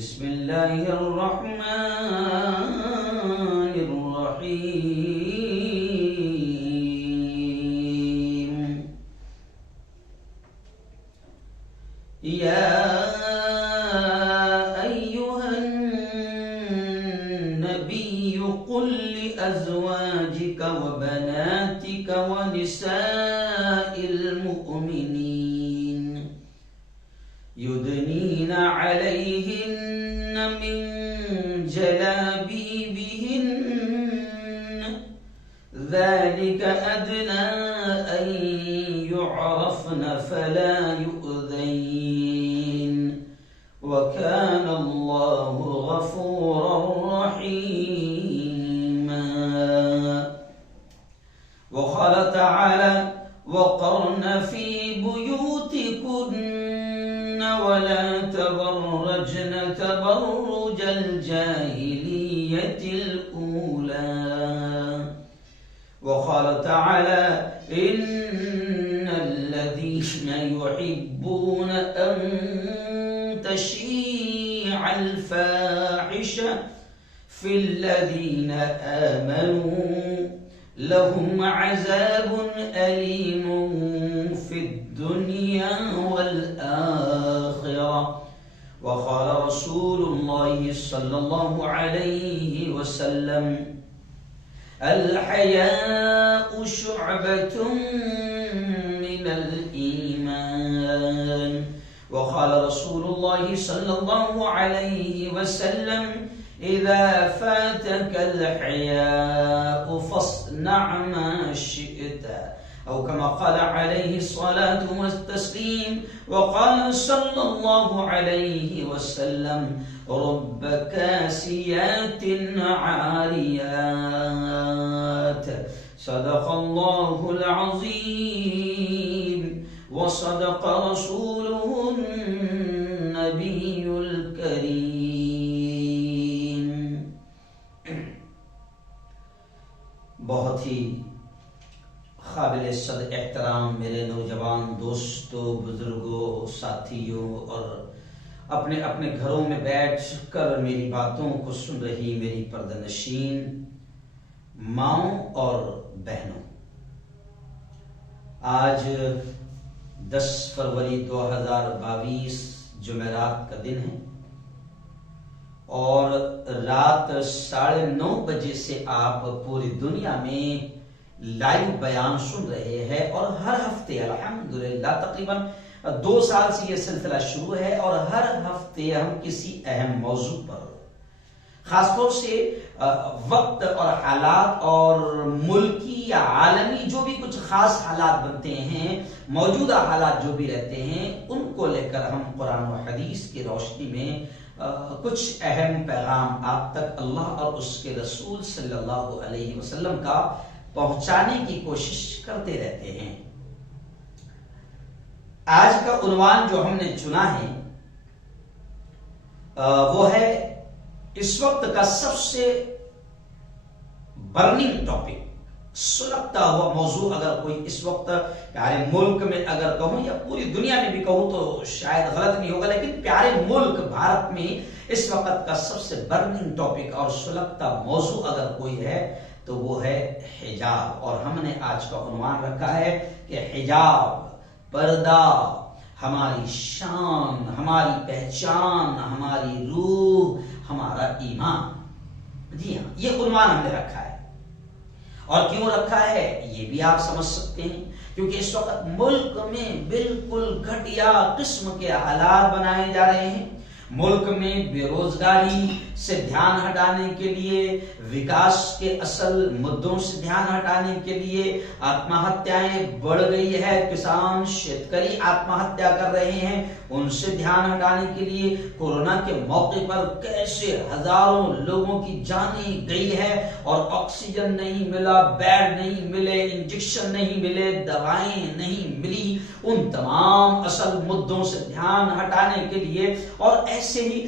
بسم اللہ الرحمن الرحیم یا ایہا النبی قل لأزواجک وبناتک ونساء المؤمنین يدنين عليهن من جلابيبهن ذلك أدنى أن يعرفن فلا يؤذين وكان الله غفورا رحيما. وقال تعالى وقرن في بيوتكن ولا تبرجن تبرج الجاهلية الأولى. وقال تعالى إن الذين يحبون أن تشيع الفاحشة في الذين آمنوا لهم عذاب أليم في الدنيا والآخرة. وقال رسول الله صلى الله عليه وسلم الحياء شعبة من الإيمان. وقال رسول الله صلى الله عليه وسلم إذا فاتك الحياء فاصنع ما شئت أو كما قال عليه الصلاة والتسليم. وقال صلى الله عليه وسلم رب كاسيات عاريات. صدق الله العظيم وصدق رسوله النبي الكريم. بہت ہی قابل صد احترام میرے نوجوان دوستوں، بزرگوں، ساتھیوں اور اپنے اپنے گھروں میں بیٹھ کر میری باتوں کو سن رہی میری پردہ نشین ماؤں اور بہنوں، آج 10 فروری 2022 جمعرات کا دن ہے اور رات 9:30 بجے سے آپ پوری دنیا میں لائیو بیان سن رہے ہیں اور ہر ہفتے الحمدللہ تقریباً 2 سال سے یہ سلسلہ شروع ہے اور ہر ہفتے ہم کسی اہم موضوع پر خاص طور سے وقت اور حالات اور ملکی یا عالمی جو بھی کچھ خاص حالات بنتے ہیں، موجودہ حالات جو بھی رہتے ہیں، ان کو لے کر ہم قرآن و حدیث کی روشنی میں کچھ اہم پیغام آپ تک اللہ اور اس کے رسول صلی اللہ علیہ وسلم کا پہنچانے کی کوشش کرتے رہتے ہیں. آج کا عنوان جو ہم نے چنا ہے وہ ہے اس وقت کا سب سے برننگ ٹاپک، سلگتا ہوا موضوع. اگر کوئی اس وقت پیارے ملک میں اگر کہوں یا پوری دنیا میں بھی کہوں تو شاید غلط نہیں ہوگا، لیکن پیارے ملک بھارت میں اس وقت کا سب سے برننگ ٹاپک اور سلگتا موضوع اگر کوئی ہے تو وہ ہے حجاب. اور ہم نے آج کا عنوان رکھا ہے کہ حجاب، پردہ، ہماری شان، ہماری پہچان، ہماری روح، ہمارا ایمان. جی ہاں، یہ عنوان ہم نے رکھا ہے. اور کیوں رکھا ہے یہ بھی آپ سمجھ سکتے ہیں، کیونکہ اس وقت ملک میں بالکل گھٹیا قسم کے حالات بنائے جا رہے ہیں. ملک میں بے روزگاری سے دھیان ہٹانے کے لیے، وکاس کے اصل مدوں سے دھیان ہٹانے کے لیے آتما ہتیایں بڑھ گئی ہے. کسان شیتکری آتما ہتیا کر رہے ہیں، ان سے دھیان ہٹانے کے لیے کورونا کے موقع پر کیسے ہزاروں لوگوں کی جانیں گئی ہے اور آکسیجن نہیں ملا، بیڈ نہیں ملے، انجیکشن نہیں ملے، دوائیں نہیں ملی. ان تمام اصل مدوں سے دھیان ہٹانے کے لیے اور ایسے ہی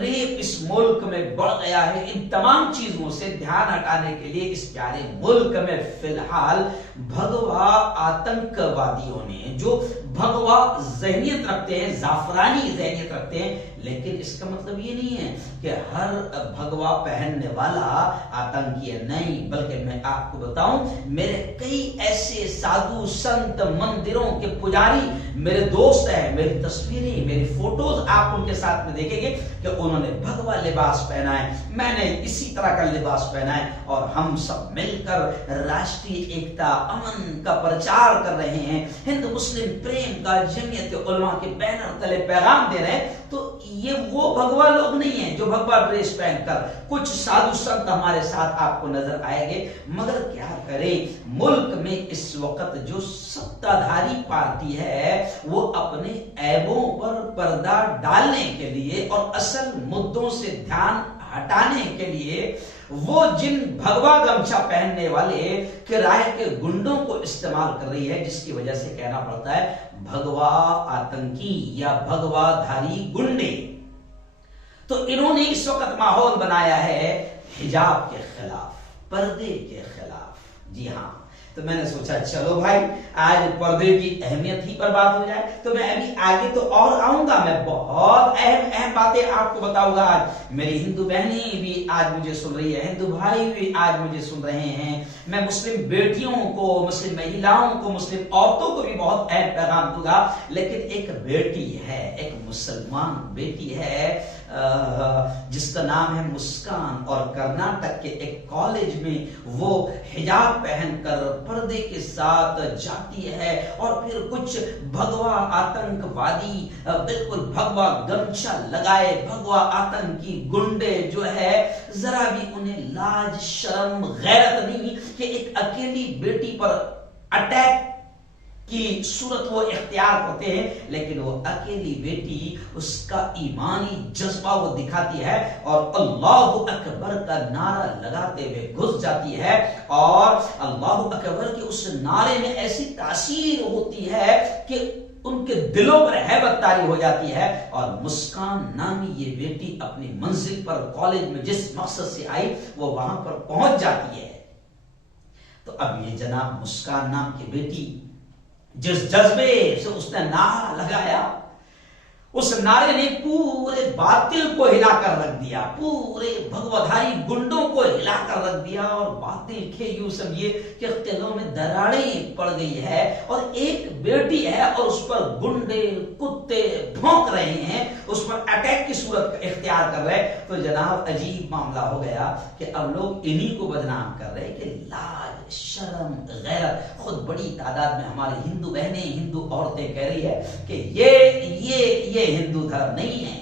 ریپ اس ملک میں بڑھ گیا ہے. ان تمام چیزوں سے دھیان ہٹانے کے لیے اس پیارے ملک میں فی الحال بھگوا آتنک وادیوں نے جو بھگوا ذہنیت رکھتے ہیں, زعفرانی ذہنیت رکھتے ہیں, لیکن اس کا مطلب یہ نہیں ہے کہ ہر بھگوا پہننے والا آتنکی ہے, نہیں. بلکہ میں آپ کو بتاؤں, میرے کئی ایسے سادھو سنت مندروں کے پجاری میرے دوست ہیں, میری تصویریں, میری فوٹوز آپ ان کے ساتھ میں دیکھیں گے کہ انہوں نے بھگوا لباس پہنا ہے, میں نے اسی طرح کا لباس پہنا ہے, اور ہم سب مل کر راشٹری ایکتا, امن کا پرچار کر رہے ہیں, ہند مسلم پریم کا جمعیت علماء کے بینر تلے پیغام دے رہے ہیں. تو یہ وہ بھگوا لوگ نہیں ہیں جو بھگوا ڈریس پہن کر, کچھ سادھو سنت ہمارے ساتھ آپ کو نظر آئیں گے. مگر کیا کریں, ملک میں اس وقت جو ستادھاری پارٹی ہے وہ اپنے عیبوں پر پردہ ڈالنے کے لیے اور اصل مدوں سے دھیان ہٹانے کے لیے وہ جن بھگوا گمچھا پہننے والے کرائے کے گنڈوں کو استعمال کر رہی ہے, جس کی وجہ سے کہنا پڑتا ہے بھگوا آتنکی یا بھگوا دھاری گنڈے. تو انہوں نے اس وقت ماحول بنایا ہے حجاب کے خلاف, پردے کے خلاف. جی ہاں, تو میں نے سوچا چلو بھائی آج پردے کی اہمیت ہی پر بات ہو جائے. تو میں ابھی آگے تو اور آؤں گا, میں بہت اہم باتیں آپ کو بتاؤں گا. آج میری ہندو بہنیں بھی آج مجھے سن رہی ہے, ہندو بھائی بھی آج مجھے سن رہے ہیں. میں مسلم بیٹیوں کو, مسلم مہیلاؤں کو, مسلم عورتوں کو بھی بہت اہم پیغام دوں گا. لیکن ایک بیٹی ہے, ایک مسلمان بیٹی ہے جس کا نام ہے مسکان, اور کرناٹک کے ایک کالج میں وہ حجاب پہن کر پردے کے ساتھ جاتی ہے, اور پھر کچھ بھگوا آتنک وادی بالکل بھگوا گمچھا لگائے بھگوا آتنکی گنڈے جو ہے ذرا بھی انہیں لاج شرم غیرت نہیں کہ ایک اکیلی بیٹی پر اٹیک کی صورت وہ اختیار کرتے ہیں. لیکن وہ اکیلی بیٹی اس کا ایمانی جذبہ وہ دکھاتی ہے اور اللہ اکبر کا نعرہ لگاتے ہوئے گھس جاتی ہے, اور اللہ اکبر کے اس نعرے میں ایسی تاثیر ہوتی ہے کہ ان کے دلوں پر ہیبت طاری ہو جاتی ہے. اور مسکان نامی یہ بیٹی اپنی منزل پر کالج میں جس مقصد سے آئی وہ وہاں پر پہنچ جاتی ہے. تو اب یہ جناب مسکان نام کی بیٹی جس جذبے سے اس نے نعرہ لگایا, اس نعرے نے پورے باطل کو ہلا کر رکھ دیا, پورے بھگوادھاری گنڈوں کو ہلا کر رکھ دیا, اور باطل کے یوں سمجھیے کہ قلعوں میں دراڑیں پڑ گئی ہے, اور ایک بیٹی ہے اور اس پر گنڈے کتے بھونک رہے ہیں, اس پر اٹیک کی صورت اختیار کر رہے. تو جناب عجیب معاملہ ہو گیا کہ اب لوگ انہی کو بدنام کر رہے کہ لاج شرم غیرت. خود بڑی تعداد میں ہماری ہندو بہنیں, ہندو عورتیں کہہ رہی ہے کہ یہ ہندو دھرم نہیں ہے,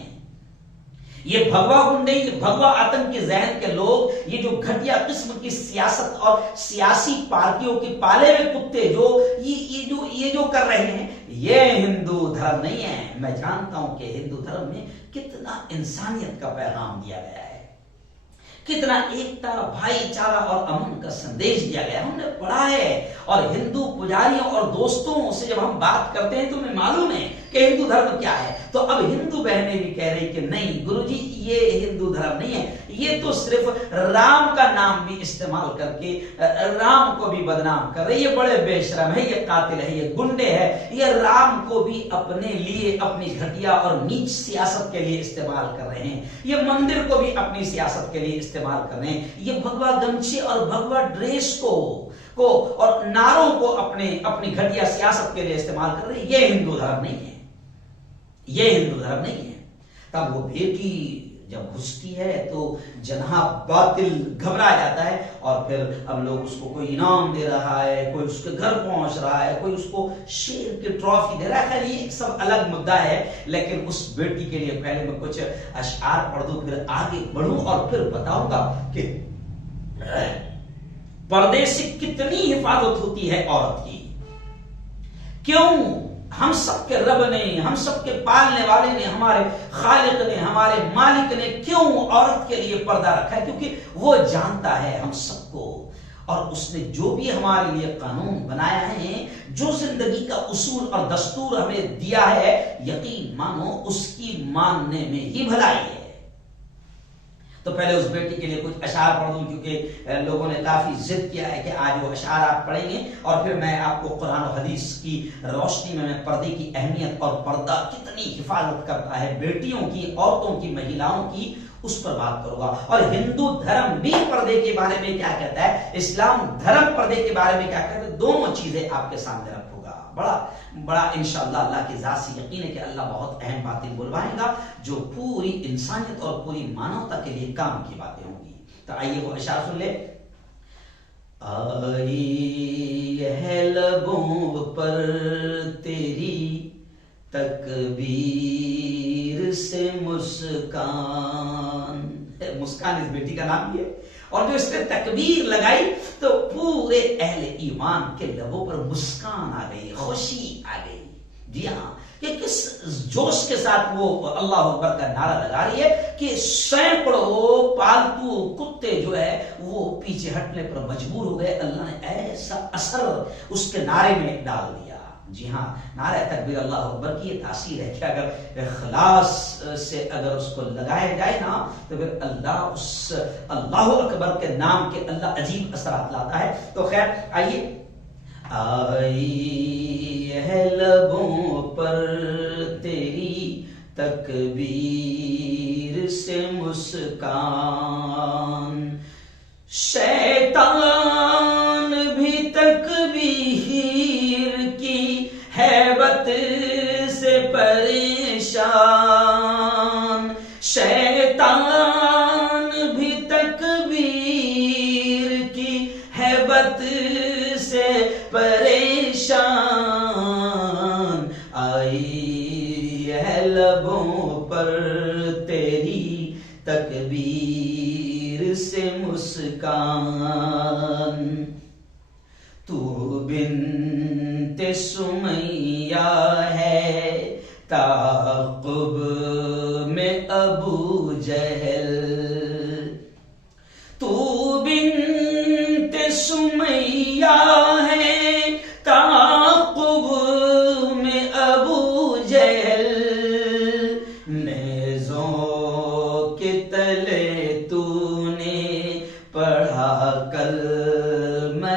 یہ بھگوا گنڈے, یہ بھگوا آتنک کے ذہن کے لوگ, یہ جو گھٹیا قسم کی سیاست اور سیاسی پارٹیوں کے پالے ہوئے کتے جو یہ جو کر رہے ہیں, یہ ہندو دھرم نہیں ہے. میں جانتا ہوں کہ ہندو دھرم میں کتنا انسانیت کا پیغام دیا گیا ہے, کتنا ایکتا, بھائی چارہ اور امن کا سندیش دیا گیا, ہم نے پڑھا ہے. اور ہندو پجاریوں اور دوستوں سے جب ہم بات کرتے ہیں تو ہمیں معلوم ہے کہ ہندو دھرم کیا ہے. تو اب ہندو بہنیں بھی کہہ رہی کہ نہیں گرو جی یہ ہندو دھرم نہیں ہے, یہ تو صرف رام کا نام بھی استعمال کر کے رام کو بھی بدنام کر رہے, یہ بڑے بے شرم ہے, یہ قاتل ہے, یہ گنڈے ہے, یہ رام کو بھی اپنے لیے اپنی گھٹیا اور نیچ سیاست کے لیے استعمال کر رہے ہیں, یہ مندر کو بھی اپنی سیاست کے لیے استعمال کر رہے ہیں, یہ بھگوا گمچھے اور بھگوا ڈریس کو اور نعروں کو اپنی گھٹیا سیاست کے لیے استعمال کر رہے ہیں. یہ ہندو دھرم نہیں ہے, یہ ہندو دھرم نہیں ہے. تب وہ بیٹی جب گھستی ہے تو جناب باطل گھبرا جاتا ہے, اور پھر اب لوگ اس کو کوئی انعام دے رہا ہے, کوئی اس کے گھر پہنچ رہا ہے, کوئی اس کو شیر کی ٹرافی دے رہا ہے. خیر یہ سب الگ مدعا ہے, لیکن اس بیٹی کے لیے پہلے میں کچھ اشعار پڑھ دوں, پھر آگے بڑھوں اور پھر بتاؤں گا کہ پردے سے کتنی حفاظت ہوتی ہے عورت کی. کیوں ہم سب کے رب نے, ہم سب کے پالنے والے نے, ہمارے خالق نے, ہمارے مالک نے کیوں عورت کے لیے پردہ رکھا ہے؟ کیونکہ وہ جانتا ہے ہم سب کو, اور اس نے جو بھی ہمارے لیے قانون بنایا ہے، جو زندگی کا اصول اور دستور ہمیں دیا ہے، یقین مانو اس کی ماننے میں ہی بھلائی ہے۔ تو پہلے اس بیٹی کے لیے کچھ اشعار پڑھ دوں، کیونکہ لوگوں نے کافی ضد کیا ہے کہ آج وہ اشعار آپ پڑھیں گے، اور پھر میں آپ کو قرآن و حدیث کی روشنی میں پردے کی اہمیت اور پردہ کتنی حفاظت کرتا ہے بیٹیوں کی، عورتوں کی، مہیلاؤں کی، اس پر بات کروں گا۔ اور ہندو دھرم بھی پردے کے بارے میں کیا کہتا ہے، اسلام دھرم پردے کے بارے میں کیا کہتا ہے، دونوں چیزیں آپ کے سامنے رکھوں گا۔ بڑا انشاءاللہ اللہ کی ذات سے یقین ہے کہ اللہ بہت اہم باتیں بلوائے گا، جو پوری انسانیت اور پوری مانوتا کے لیے کام کی باتیں ہوں گی۔ تو آئیے وہ اشعار سن لے۔ آئی ہے لبوں پر تیری تکبیر سے مسکان، مسکان اس بیٹی کا نام بھی ہے، اور جو اس نے تکبیر لگائی تو پورے اہل ایمان کے لبوں پر مسکان آ گئی، خوشی آ گئی۔ جی ہاں، کہ کس جوش کے ساتھ وہ اللہ اکبر کا نعرہ لگا رہی ہے کہ سینکڑوں پالتو کتے جو ہے وہ پیچھے ہٹنے پر مجبور ہو گئے۔ اللہ نے ایسا اثر اس کے نعرے میں ڈال دیا۔ جی ہاں، نعرہ تکبیر اللہ اکبر کی یہ تاثیر ہے کہ اگر اخلاص سے اگر اس کو لگایا جائے نا تو پھر اللہ اس اللہ اکبر کے نام کے اللہ عجیب اثرات لاتا ہے۔ تو خیر آئیے۔ آئی ہے لبوں پر تیری تکبیر سے مسکان، شیطان بھی تکبیر کی ہیبت سے پریشان، شیطان بھی تکبیر کی ہیبت سے پریشان، آئی ہے لبوں پر تیری تکبیر سے مسکان، تو بنت سمیہ ہے تعقب میں ابو جہل، تو بنت سمیہ ہے تعقب میں ابو جہل، نیزوں کے تلے تو نے پڑھا کلمہ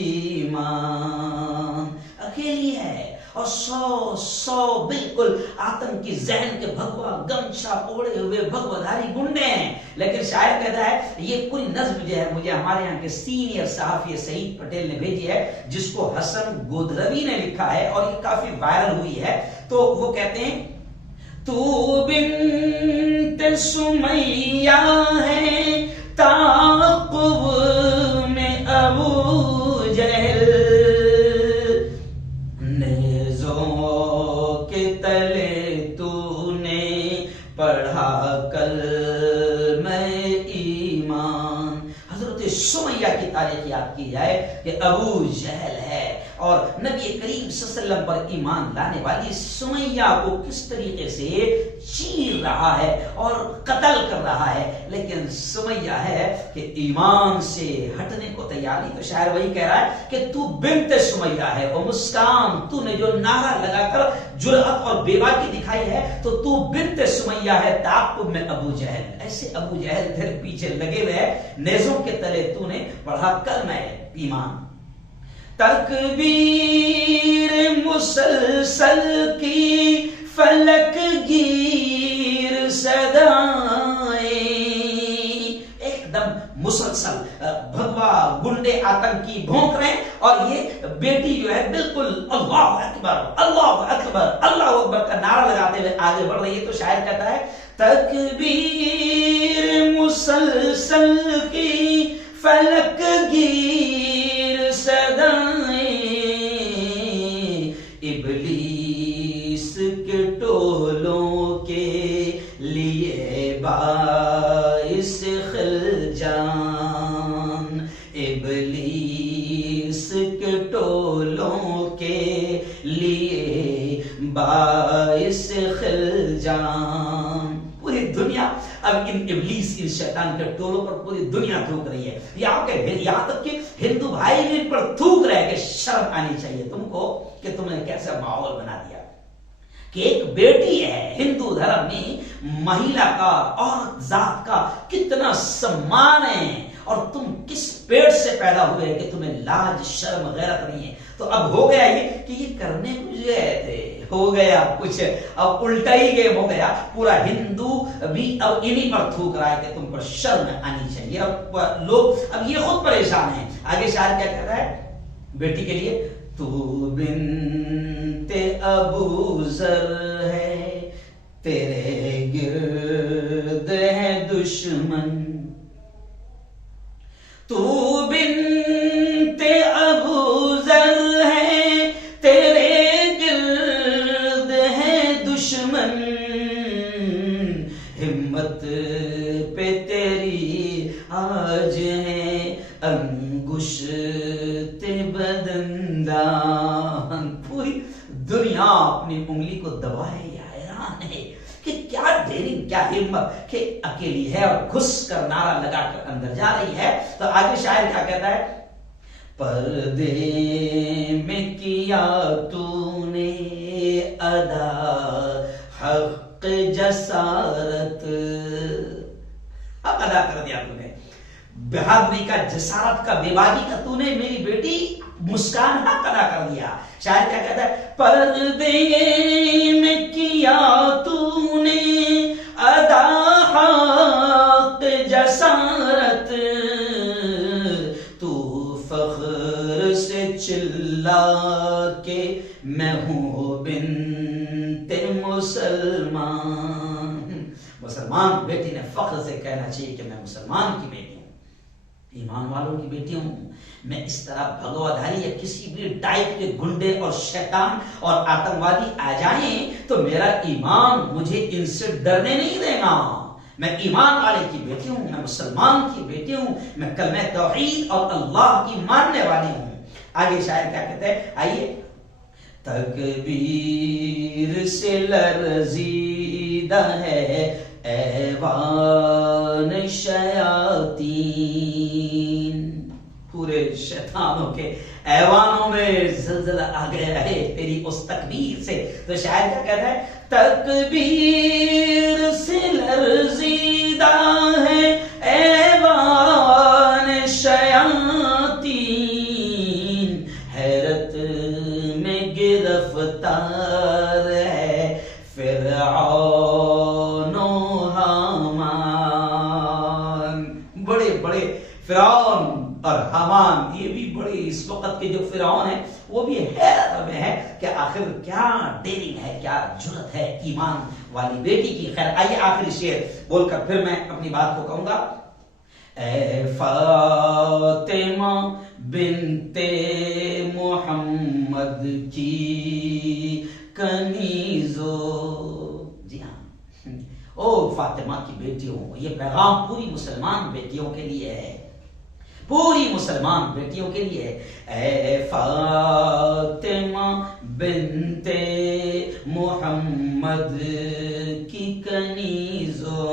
ایمان۔ اکیلی ہے اور سو بالکل آتم کی ذہن کے بھگوا گمچھا اوڑے ہوئے بھگوادھاری گنڈے ہیں، لیکن شاعر کہتا ہے یہ پوری نظم جو ہے مجھے ہمارے یہاں کے سینئر صحافی سعید پٹیل نے بھیجی ہے، جس کو حسن گودروی نے لکھا ہے اور یہ کافی وائرل ہوئی ہے۔ تو وہ کہتے ہیں تو بنت سمیہ ہے تعقب میں ابو جہل، نیزوں کے تلے تو نے پڑھا کلمہ ایمان۔ حضرت سمیہ کی تاریخ یاد کی جائے کہ ابو جہل ہے، اور نبی کریم صلی اللہ علیہ وسلم پر ایمان لانے والی سمیہ کو کس طریقے سے چیر رہا ہے اور قتل کر رہا ہے، لیکن سمیہ ہے کہ ایمان سے ہٹنے کو تیار نہیں۔ تو شاعر وہی کہہ رہا ہے کہ تو بنت سمیہ ہے، اور مسکان تو نے جو نعرہ لگا کر جرأت اور بیباکی دکھائی ہے، تو بنت سمیہ ہے تعقب میں ابو جہل، ایسے ابو جہل تیرے پیچھے لگے ہوئے ہیں، نیزوں کے تلے تو نے پڑھا کلمہ ایمان۔ تکبیر مسلسل کی فلک گیر صدائیں، ایک دم مسلسل بھگوا گنڈے آتنکی بھونک رہے ہیں، اور یہ بیٹی جو ہے بالکل اللہ اکبر اللہ اکبر اللہ اکبر کا نعرہ لگاتے ہوئے آگے بڑھ رہی ہے۔ تو شاعر کہتا ہے تکبیر مسلسل کی فلک گیر صدائیں، ابلیس کے ٹولوں کے لیے باعث خلجان، ابلیس کے ٹولوں کے لیے باعث خلجان۔ پوری دنیا اب ان ابلیس ان شیطان کے ٹولوں پر پوری دنیا تھوک رہی ہے، یہاں تک کہ ہندو بھائی بھی ان پر تھوک رہے کہ شرم آنی چاہیے تم کو کہ تم نے کیسا ماحول بنا دیا کہ ایک بیٹی ہے۔ ہندو دھرم میں مہیلا کا، عورت ذات کا کتنا سمان ہے، اور تم کس پیٹ سے پیدا ہوئے کہ تمہیں لاج شرم غیرت نہیں ہے۔ تو اب ہو گیا یہ کہ یہ کرنے کچھ گئے تھے، ہو گیا کچھ، اب الٹا ہی گیم ہو گیا، پورا ہندو بھی اب انہی پر تھوک رہا ہے کہ تم پر شرم آنی چاہیے۔ اب لوگ اب یہ خود پریشان ہیں۔ آگے شاعر کیا کہتا ہے بیٹی کے لیے، تو بنت ابو ذر ہے تیرے گرد ہے دشمن، تو بنت ابو ذر ہے تیرے گرد ہے دشمن، ہمت پہ تیری آج ہے انگشت بدندان۔ پوری دنیا اپنی انگلی کو دبائے یا حیران ہے کہ کیا ڈیرنگ، کیا ہمت کہ اکیلی ہے اور گھس کر نعرہ لگا کر اندر جا رہی ہے۔ تو آگے شاعر کیا کہتا ہے، پردے میں کیا تو نے ادا حق جسارت، اب ادا کر دیا تو نے بہادری کا، جسارت کا، بے باکی کا، تو نے میری بیٹی مسکان حق ادا کر دیا۔ شاعر کیا کہتا ہے، پردے میں کیا تو نے ادا حق جسارت، تو فخر سے چلا کے میں ہوں بنت مسلمان۔ مسلمان بیٹی نے فخر سے کہنا چاہیے کہ میں مسلمان کی بیٹی ہوں، ایمان والوں کی بیٹی ہوں۔ میں اس طرح بھگوادھاری یا کسی بھی ٹائپ کے گنڈے اور شیطان اور آتنکوادی آ جائیں تو میرا ایمان مجھے ان سے ڈرنے نہیں دے گا۔ میں ایمان والے کی بیٹی ہوں، میں مسلمان کی بیٹی ہوں، میں کلمہ توحید اور اللہ کی ماننے والی ہوں۔ آگے شاعر کیا کہتے ہیں، آئیے، تکبیر سے لرزیدہ ہے ایوان شیاطین، پورے شیطانوں کے ایوانوں میں زلزلہ آ گیا ہے تیری اس تکبیر سے۔ تو شاعر کیا کہتا ہے، تکبیر سے لرزیدہ ہے ایوان شیاطین، حیرت میں گرفتار ہے فرعون و حامان۔ بڑے بڑے فرعون اور حامان، یہ بھی بڑے اس وقت کے جو فرعون ہیں وہ بھی حیرت میں ہے کہ آخر کیا ڈیرنگ ہے، کیا جرت ہے ایمان والی بیٹی کی۔ خیر آئیے آخری شعر بول کر پھر میں اپنی بات کو کہوں گا۔ اے فاطمہ بنت محمد کی کنیزو، جی ہاں، او فاطمہ کی بیٹیوں، یہ پیغام پوری مسلمان بیٹیوں کے لیے ہے، پوری مسلمان بیٹیوں کے لیے۔ اے فاطمہ بنت محمد کی کنیزو،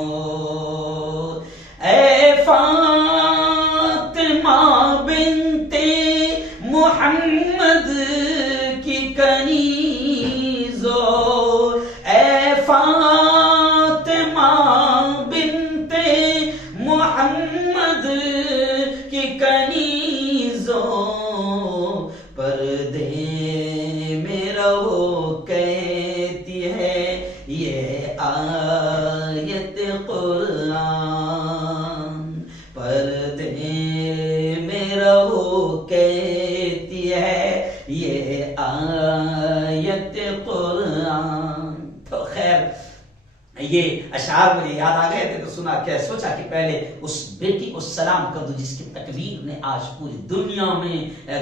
اے فاطمہ بنت محمد کی کنیزو، اے فاطمہ بنت محمد کی کنیزو، پردے میں رہو کہتی ہے یہ آیت قرآن، پردے میں رہو کہتی ہے یہ آیت قرآن۔ تو خیر یہ اشعار مجھے یاد آ گئے تھے تو سنا کیا سوچا کہ پہلے اس بیٹی کو سلام کر دو جس کی تکبیر نے آج پوری دنیا میں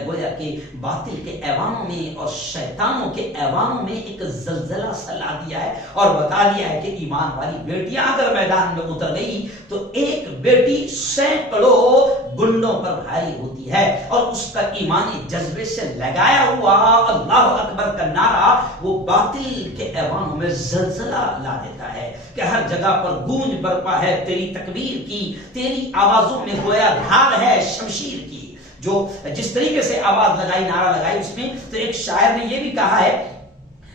گویا کہ باطل کے ایوانوں میں اور شیطانوں کے ایوانوں میں ایک زلزلہ سلا دیا ہے اور بتا دیا ہے کہ ایمان والی بیٹیاں اگر میدان میں اتر گئی تو ایک بیٹی سینکڑوں گنڈوں پر بھاری ہوتی ہے، اور اس کا ایمانی جذبے سے لگایا ہوا اللہ اکبر کا نعرہ وہ باطل کے ایوانوں میں زلزلہ لا دیتا ہے کہ ہر جگہ پر گونج برپا ہے۔ ہے تیری تکبیر کی، تیری آوازوں میں گویا دھار ہے شمشیر کی. جو جس طریقے سے آواز لگائی، نعرہ لگائی اس میں، تو ایک شاعر نے یہ بھی کہا ہے،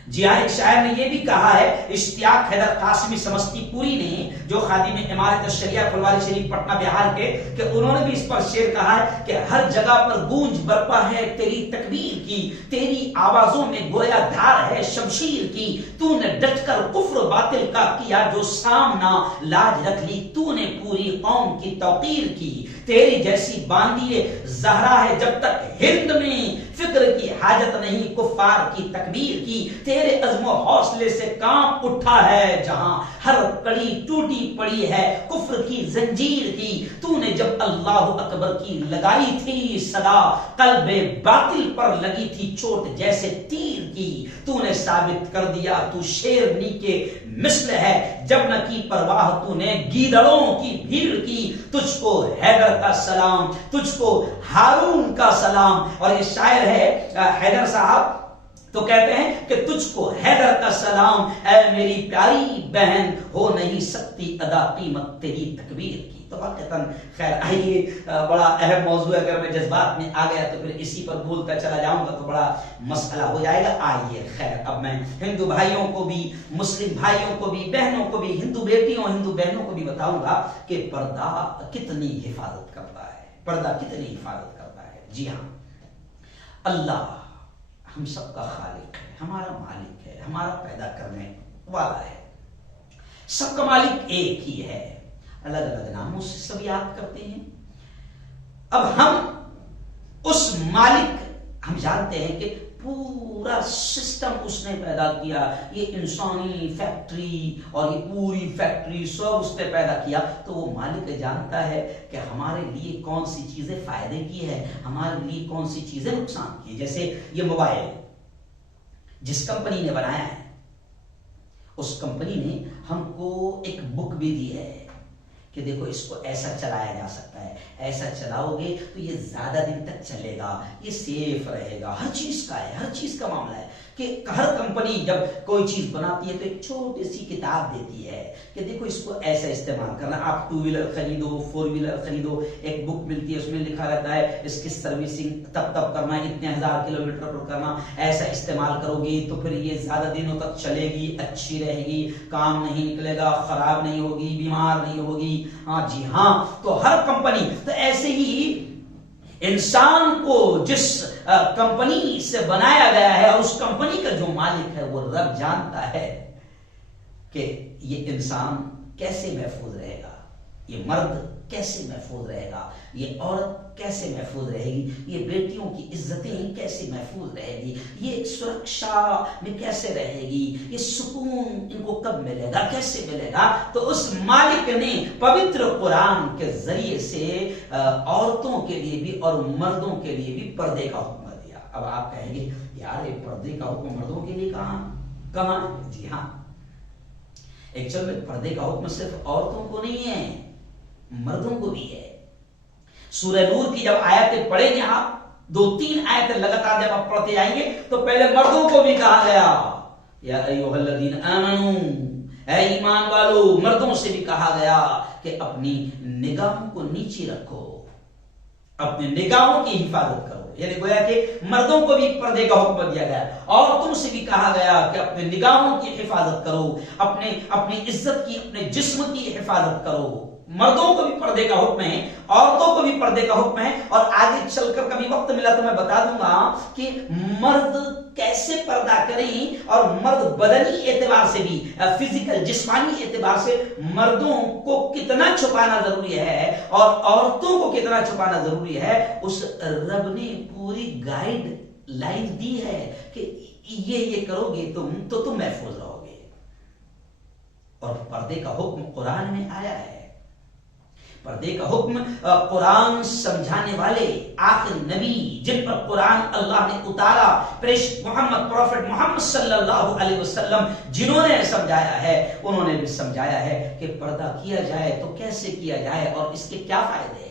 جی ہاں، ایک شاعر نے یہ بھی کہا ہے، اشتیاق حیدر قاسمی سمستی پوری نے، جو خادم امارت الشریعہ پھلواری شریف پٹنہ بہار کے، کہ انہوں نے بھی اس پر شعر کہا ہے کہ ہر جگہ پر گونج برپا ہے تیری تکبیر کی، تیری آوازوں میں گویا دھار ہے شمشیر کی، تو نے ڈٹ کر کفر باطل کا کیا جو سامنا، لاج رکھ لی تو نے پوری قوم کی توقیر کی، تیری جیسی باندیے زہرا ہے جب تک ہند میں، فکر کی حاجت نہیں کفار کی تکبیر کی، تیرے عزم و حوصلے سے کانپ اٹھا ہے جہاں، ہر کڑی ٹوٹی پڑی ہے کفر کی زنجیر کی، تو نے جب اللہ اکبر کی لگائی تھی صدا، قلب باطل پر لگی تھی چوٹ جیسے تیر کی، تو نے ثابت کر دیا تو شیرنی کے مثل ہے، جب نہ کی پرواہ تو نے گیدڑوں کی بھیڑ کی، تجھ کو حیدر کا سلام، تجھ کو ہارون کا سلام. اور یہ شاعر ہے حیدر صاحب، تو کہتے ہیں کہ تجھ کو حیدر کا سلام، اے میری پیاری بہن، ہو نہیں سکتی ادا قیمت تیری تکبیر کی. تو واقعتاً خیر آئیے، بڑا اہم موضوع ہے، اگر میں جذبات میں آ گیا تو پھر اسی پر بولتا چلا جاؤں گا تو بڑا مسئلہ ہو جائے گا. آئیے خیر، اب میں ہندو بھائیوں کو بھی، مسلم بھائیوں کو بھی، بہنوں کو بھی، ہندو بیٹیوں ہندو بہنوں کو بھی بتاؤں گا کہ پردہ کتنی حفاظت کرتا ہے، پردہ کتنی حفاظت کرتا ہے. جی ہاں، اللہ ہم سب کا خالق ہے، ہمارا مالک ہے، ہمارا پیدا کرنے والا ہے. سب کا مالک ایک ہی ہے، الگ الگ ناموں سے سب یاد کرتے ہیں. اب ہم اس مالک، ہم جانتے ہیں کہ پورا سسٹم اس نے پیدا کیا، یہ انسانی فیکٹری اور یہ پوری فیکٹری سب اس نے پیدا کیا. تو وہ مالک جانتا ہے کہ ہمارے لیے کون سی چیزیں فائدے کی ہے، ہمارے لیے کون سی چیزیں نقصان کی. جیسے یہ موبائل جس کمپنی نے بنایا ہے، اس کمپنی نے ہم کو ایک بک بھی دی ہے کہ دیکھو اس کو ایسا چلایا جا سکتا ہے، ایسا چلاؤ گے تو یہ زیادہ دن تک چلے گا، یہ سیف رہے گا. ہر چیز کا ہے، ہر چیز کا معاملہ ہے کہ ہر کمپنی جب کوئی چیز بناتی ہے تو ایک چھوٹی سی کتاب دیتی ہے کہ دیکھو اس کو ایسا استعمال کرنا. آپ 2 ویلر خریدو، 4 ویلر خریدو، ایک بک ملتی ہے، اس میں لکھا رہتا ہے اس کی سروسنگ تب کرنا، اتنے ہزار کلومیٹر پر کرنا، ایسا استعمال کرو گی تو پھر یہ زیادہ دنوں تک چلے گی، اچھی رہے گی، کام نہیں نکلے گا، خراب نہیں ہوگی، بیمار نہیں ہوگی. ہاں جی ہاں، تو ہر کمپنی، تو ایسے ہی انسان کو جس کمپنی سے بنایا گیا ہے اور اس کمپنی کا جو مالک ہے وہ رب جانتا ہے کہ یہ انسان کیسے محفوظ رہے گا، یہ مرد کیسے محفوظ رہے گا، یہ عورت کیسے محفوظ رہے گی، یہ بیٹیوں کی عزتیں کیسے محفوظ رہے گی، یہ سرکشا میں کیسے رہے گی، یہ سکون ان کو کب ملے گا، کیسے ملے گا. تو اس مالک نے پوتر قرآن کے ذریعے سے عورتوں کے لیے بھی اور مردوں کے لیے بھی پردے کا حکم دیا. اب آپ کہیں گے یار یہ پردے کا حکم مردوں کے لیے کہاں ہے؟ جی ہاں، ایکچوئل میں پردے کا حکم صرف عورتوں کو نہیں ہے، مردوں کو بھی ہے. سورہ نور کی جب آیتیں پڑھیں گے آپ، 2-3 آیتیں لگاتار جب آپ پڑھتے جائیں گے تو پہلے مردوں کو بھی کہا گیا یا ایھا الذین آمنو، اے ایمان والو. مردوں سے بھی کہا گیا کہ اپنی نگاہوں کو نیچے رکھو، اپنی نگاہوں کی حفاظت کرو. یعنی گویا کہ مردوں کو بھی پردے کا حکم دیا گیا. عورتوں سے بھی کہا گیا کہ اپنے نگاہوں کی حفاظت کرو، اپنی عزت کی، اپنے جسم کی حفاظت کرو. مردوں کو بھی پردے کا حکم ہے، عورتوں کو بھی پردے کا حکم ہے. اور آگے چل کر کبھی وقت ملا تو میں بتا دوں گا کہ مرد کیسے پردہ کریں، اور مرد بدنی اعتبار سے بھی، فزیکل جسمانی اعتبار سے مردوں کو کتنا چھپانا ضروری ہے اور عورتوں کو کتنا چھپانا ضروری ہے. اس رب نے پوری گائیڈ لائن دی ہے کہ یہ کرو گے تو تم محفوظ رہو گے. اور پردے کا حکم قرآن میں آیا ہے. پردے کا حکم قرآن سمجھانے والے آخر نبی جن پر قرآن اللہ نے اتارا، پروفٹ محمد صلی اللہ علیہ وسلم، جنہوں نے سمجھایا ہے، انہوں نے بھی سمجھایا ہے کہ پردہ کیا جائے تو کیسے کیا جائے اور اس کے کیا فائدے ہیں.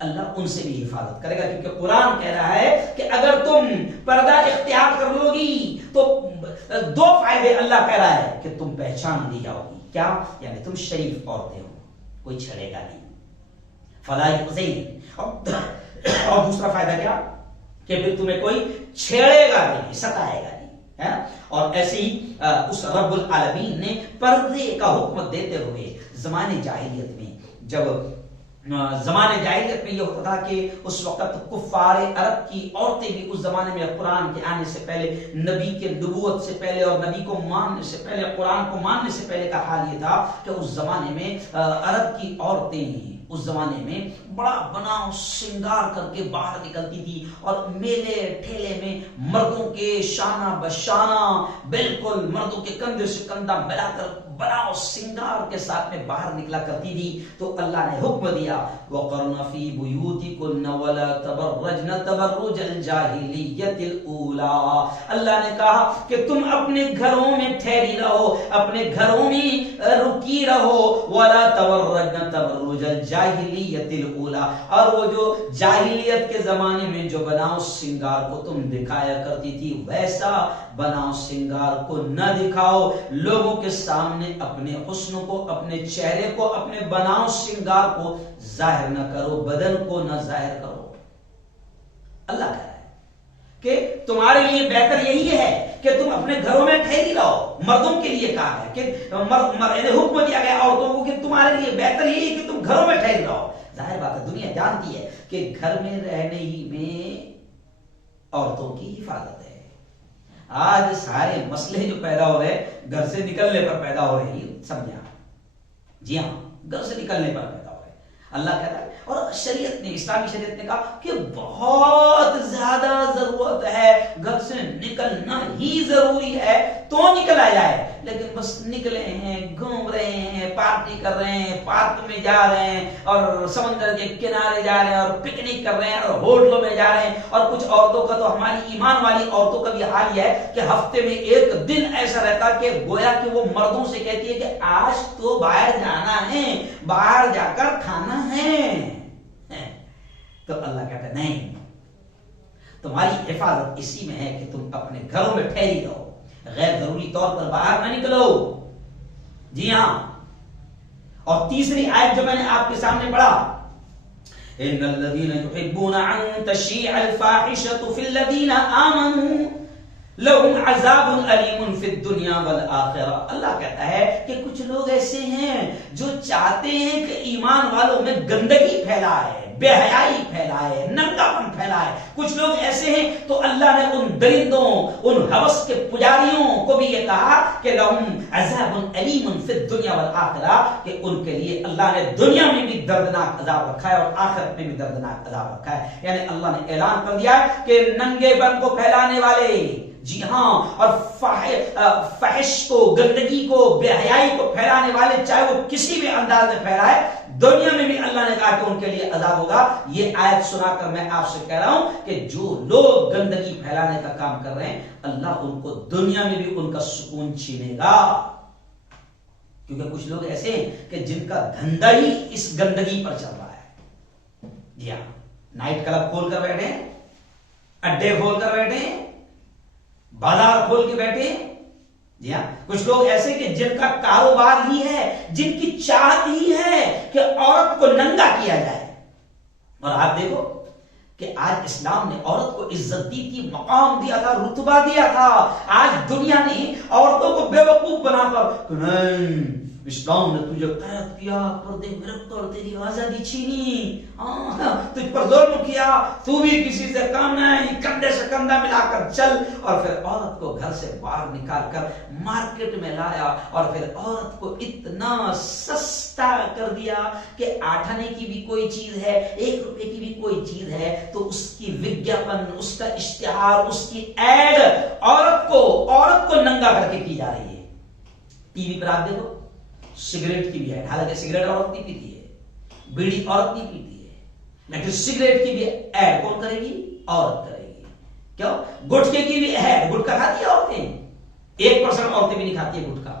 اللہ ان سے بھی حفاظت کرے گا، کیونکہ قرآن کہہ رہا ہے کہ اگر تم پردہ اختیار کر لو گی تو دو فائدے اللہ کہہ رہا ہے کہ تم پہچان دی جاؤ گی. کیا؟ یعنی تم شریف عورتیں ہو، کوئی چھڑے گا نہیں. فلا یؤذین. اور دوسرا فائدہ کیا؟ کہ پھر تمہیں کوئی چھیڑے گا نہیں، ستائے گا نہیں. اور ایسے ہی اس رب العالمین نے پردے کا حکم دیتے ہوئے زمانے جاہلیت میں، جب زمانے جاہلیت میں یہ ہوتا تھا کہ اس وقت کفار عرب کی عورتیں بھی اس زمانے میں قرآن کے آنے سے پہلے، نبی کے نبوت سے پہلے اور نبی کو ماننے سے پہلے، قرآن کو ماننے سے پہلے کا حال یہ تھا کہ اس زمانے میں عرب کی عورتیں اس زمانے میں بڑا بناؤ سنگار کر کے باہر نکلتی تھی اور میلے ٹھیلے میں مردوں کے شانہ بشانہ بالکل مردوں کے کندھے سے کندھا ملا کر بناؤ سنگار کے ساتھ میں باہر نکلا کرتی تھی. تو اللہ نے حکم دیا وَقَرْنَ فِي بُيُوتِكُنَّ وَلَا تَبَرَّجْنَ تَبَرُّجَ الْجَاهِلِيَّةِ الْأُولَىٰ. اللہ نے کہا کہ تم اپنے گھروں میں ٹھہری رہو، اپنے گھروں میں رکی رہو. وَلَا تَبَرَّجْنَ تَبَرُّجَ الْجَاهِلِيَّةِ الْأُولَىٰ. اور وہ جو جاہلیت کے زمانے میں جو بناؤ سنگار کو تم دکھایا کرتی تھی ویسا بناؤ سنگار کو نہ دکھاؤ. لوگوں کے سامنے اپنے حسن کو، اپنے چہرے کو، اپنے بناؤ سنگار کو ظاہر نہ کرو، بدن کو نہ ظاہر کرو. اللہ کہہ رہا ہے کہ تمہارے لیے بہتر یہی ہے کہ تم اپنے گھروں میں ٹھہری رہو. مردوں کے لیے کہا ہے کہ حکم دیا گیا عورتوں کو کہ تمہارے لیے بہتر یہی ہے کہ تم گھروں میں ٹھہری رہو. ظاہر بات ہے دنیا جانتی ہے کہ گھر میں رہنے ہی میں عورتوں کی حفاظت ہے. آج سارے مسئلے جو پیدا ہو رہے ہیں گھر سے نکلنے پر پیدا ہو رہے ہیں، سمجھا؟ جی ہاں، گھر سے نکلنے پر پیدا ہو رہے ہیں. اللہ کہتا ہے اور شریعت نے، اسلامی شریعت نے کہا کہ بہت زیادہ ضرورت ہے، گھر سے نکلنا ہی ضروری ہے تو نکلا جائے. لیکن بس نکلے ہیں، گھوم رہے ہیں، پارٹی کر رہے ہیں، پارک میں جا رہے ہیں اور سمندر کے کنارے جا رہے ہیں اور پکنک کر رہے ہیں اور ہوٹلوں میں جا رہے ہیں. اور کچھ عورتوں کا تو، ہماری ایمان والی عورتوں کا بھی حال یہ ہے کہ ہفتے میں ایک دن ایسا رہتا کہ گویا کہ وہ مردوں سے کہتی ہے کہ آج تو باہر جانا ہے، باہر جا کر کھانا ہے. تو اللہ کہتا ہے نہیں، تمہاری حفاظت اسی میں ہے کہ تم اپنے گھروں میں ٹھہری رہو، غیر ضروری طور پر باہر نہ نکلو. جی ہاں. اور تیسری آیت جو میں نے آپ کے سامنے پڑھا، ان الذين يحبون ان تشيع الفاحشة في الذين آمنوا لهم عذاب الیم فی الدنیا والآخرہ. اللہ کہتا ہے کہ کچھ لوگ ایسے ہیں جو چاہتے ہیں کہ ایمان والوں میں گندگی پھیلائے، بے حیائی پھیلائے، ننگاپن پھیلائے. کچھ لوگ ایسے ہیں تو اللہ نے ان درندوں، ان ہوس کے پجاریوں کو بھی یہ کہا کہ لہم عذاب علیم فی الدنیا والآخرہ، کہ ان کے لیے اللہ نے دنیا میں بھی دردناک عذاب رکھا ہے اور آخرت میں بھی دردناک عذاب رکھا ہے. یعنی اللہ نے اعلان کر دیا ہے کہ ننگے پن کو پھیلانے والے، جی ہاں، اور فحش کو، گندگی کو، بے حیائی کو پھیلانے والے، چاہے وہ کسی بھی انداز میں پھیلائے، دنیا میں بھی اللہ نے کہا کہ ان کے لیے عذاب ہوگا. یہ آیت سنا کر میں آپ سے کہہ رہا ہوں کہ جو لوگ گندگی پھیلانے کا کام کر رہے ہیں اللہ ان کو دنیا میں بھی ان کا سکون چھینے گا. کیونکہ کچھ لوگ ایسے ہیں کہ جن کا دھندا ہی اس گندگی پر چل رہا ہے. جی ہاں، نائٹ کلب کھول کر بیٹھے، اڈے کھول کر بیٹھے، بازار کھول کے بیٹھے. جی ہاں، کچھ لوگ ایسے کہ جن کا کاروبار ہی ہے، جن کی چاہت ہی ہے کہ عورت کو ننگا کیا جائے. اور آپ دیکھو کہ آج اسلام نے عورت کو عزت دی تھی، مقام دیا تھا، رتبہ دیا تھا. آج دنیا نے عورتوں کو بے وقوف بنا کر نہیں، اسلام نے تجھے قید کیا، پردے میں رکھ کر تیری آزادی چھینی، تجھ پر ظلم کیا، تو بھی کسی سے کام نہ ہے، کندھے سے کندھا ملا کر چل. اور پھر عورت کو گھر سے باہر نکال کر مارکیٹ میں لایا اور پھر عورت کو اتنا سستا کر دیا کہ 8 آنے کی بھی کوئی چیز ہے، 1 روپے کی بھی کوئی چیز ہے تو اس کی وگیاپن، اس کا اشتہار، اس کی ایڈ عورت کو ننگا کر کے کی جا رہی ہے. ٹی وی پر آپ دیکھو سگریٹ کی بھی ہے، حالانکہ سگریٹ عورت نہیں پیتی ہے، بیڑی عورت نہیں پیتی ہے، لیکن سگریٹ کی بھی ایڈ کون کرے گی؟ عورت کرے گی. کیوں؟ گٹکے کی بھی ایڈ، گٹکا کھاتی ہے عورتیں، 1% عورتیں بھی نہیں کھاتی ہے گٹکا.